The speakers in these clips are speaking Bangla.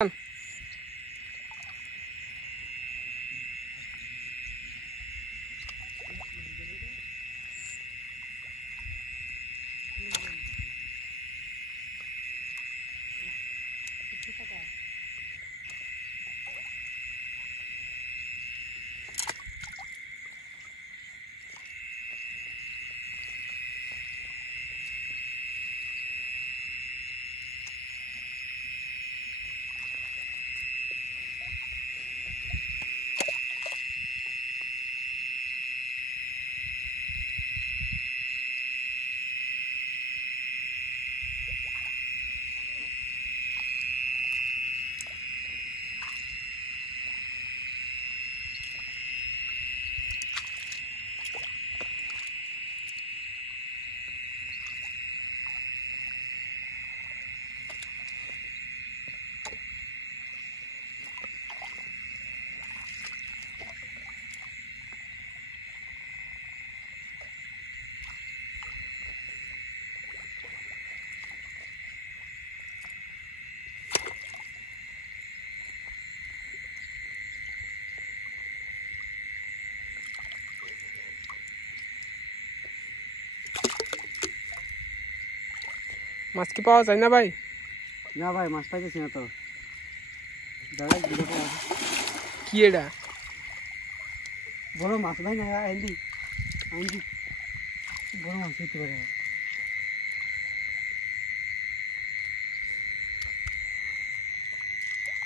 মাছ কি পাওয়া যায় না ভাই? না ভাই, মাছ পাইতেছি না তো। কি এটা? বড় মাছ ভাই না, আইন্দি বড় মাছ হইতে পারে।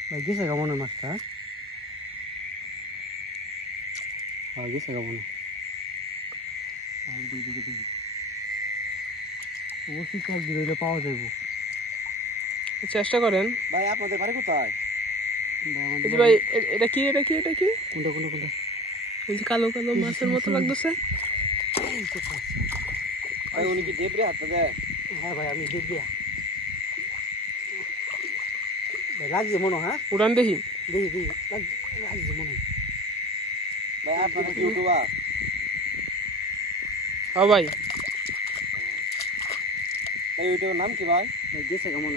ভাই গেছে কেমন মাছটা? হ্যাঁ গেছে কেমন। অবশ্যই কাজ দিলে পাওয়া যাবে। চেষ্টা করেন ভাই। আপনাদের বাড়ি কোথায়? ভাই এটা কি এটা কি এটা কি? কোনটা কোনটা কোনটা? এই যে কালো কালো মাছের মতো লাগতেছে। ভাই উনি কি দেবরে হাতে দেয়? হ্যাঁ ভাই আমি দেবরিয়া। ভাই লাগছে মনে হয়। উড়ান দেখি দেখি লাগছে মনে হয়। ভাই আপনারা কি ইউটিউবার? হ্যাঁ ভাই। ভাই ইউটিউবের নাম কি ভাই? গেছে কেমন?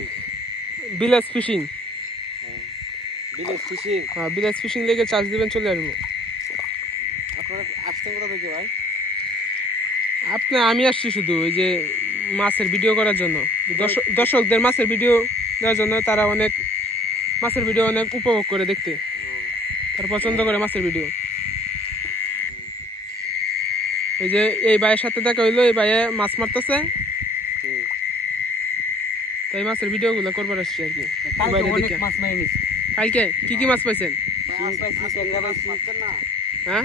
Village fishing. Village fishing? হ্যাঁ ভিলেজ ফিশিং লেগে চার্জ দিবেন, চলে আসবো। আপনারা আসছেন কোথা থেকে ভাই? আমি আসছি শুধু ওই যে মাছের ভিডিও করার জন্য। দর্শকদের মাছের ভিডিও দেওয়ার জন্য। তারা অনেক মাছের ভিডিও অনেক উপভোগ করে দেখতে, তারা পছন্দ করে মাছের ভিডিও। এই যে এই ভাইয়ের সাথে দেখা হইলো, এই ভাইয়ে মাছ মারতেছে, তাই মাছের ভিডিও গুলো করবার আসছি আর কি। কালকে কি কি মাছ পাইছেন? হ্যাঁ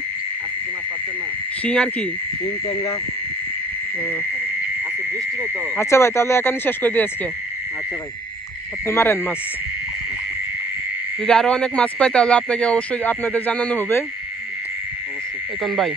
শিং আর কি? আচ্ছা ভাই, তাহলে এখানে শেষ করে দিই আজকে। আচ্ছা ভাই, আপনি মারেন মাছ। যদি আরো অনেক মাছ পাই তাহলে আপনাকে অবশ্যই আপনাদের জানানো হবে। এখন ভাই।